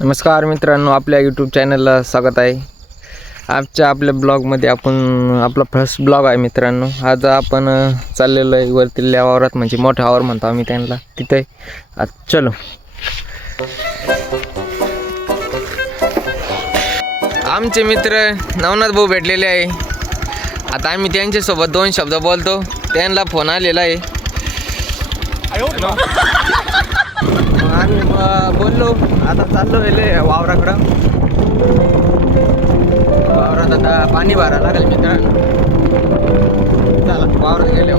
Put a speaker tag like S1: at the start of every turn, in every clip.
S1: नमस्कार मित्रांनो आपल्या यूट्यूब चॅनलला स्वागत आहे. आजच्या आपल्या ब्लॉगमध्ये आपण आपला फर्स्ट ब्लॉग आहे मित्रांनो. आज आपण चाललेलो आहे वरती वावरात म्हणजे मोठा वावर म्हणतो आम्ही त्यांना. तिथे आज चलो. आमचे मित्र नवनाथ भाऊ भेटलेले आहे. आता आम्ही त्यांच्यासोबत दोन शब्द बोलतो. त्यांना फोन आलेला आहे. आम्ही बोललो. आता चाललो गेले वावराकडं. वावरात आता पाणी भरायला लागेल मित्रांनो. चला वावरात गेले.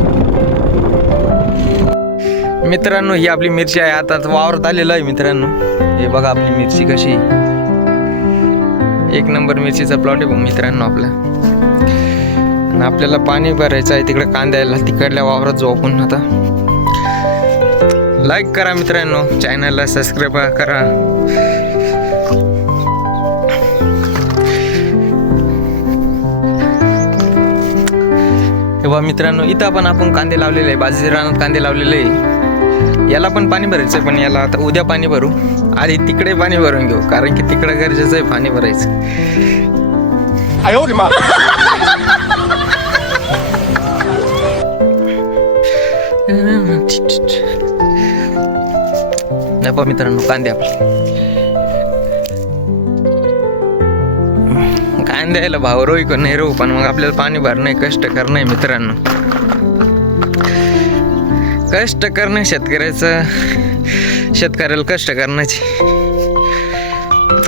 S1: मित्रांनो ही आपली मिरची आहे. आता वावरात आलेलं आहे मित्रांनो. हे बघा आपली मिरची कशी. एक नंबर मिरचीचा प्लॉट आहे मित्रांनो आपला. आणि आपल्याला पाणी भरायचं आहे तिकडे कांद्याला तिकडल्या वावरात जाऊ आपण आता. लाईक करा मित्रांनो. चॅनलला सबस्क्राईब करा. तेव्हा मित्रांनो इथं पण आपण कांदे लावलेले आहे. बाजरी रानात कांदे लावलेले आहे. याला पण पाणी भरायचं आहे पण याला आता उद्या पाणी भरू. आधी तिकडे पाणी भरून घेऊ कारण की तिकडे गरजेचं आहे पाणी भरायचं. आता बघ मित्रांनो कांदे आपले. कांद्याला भाव रोई का नाही रोऊ पण मग आपल्याला पाणी भरणं कष्ट करणं मित्रांनो. कष्ट करणं शेतकऱ्याचं शेतकऱ्याला कष्ट करण्याची.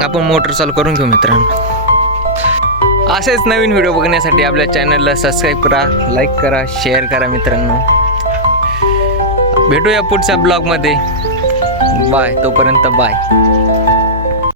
S1: आपण मोटर चालू करून घेऊ मित्रांनो. असेच नवीन व्हिडिओ बघण्यासाठी आपल्या चॅनलला सबस्क्राईब करा लाईक करा शेअर करा मित्रांनो. भेटूया पुढच्या ब्लॉगमध्ये बाय तोपर्यंत बाय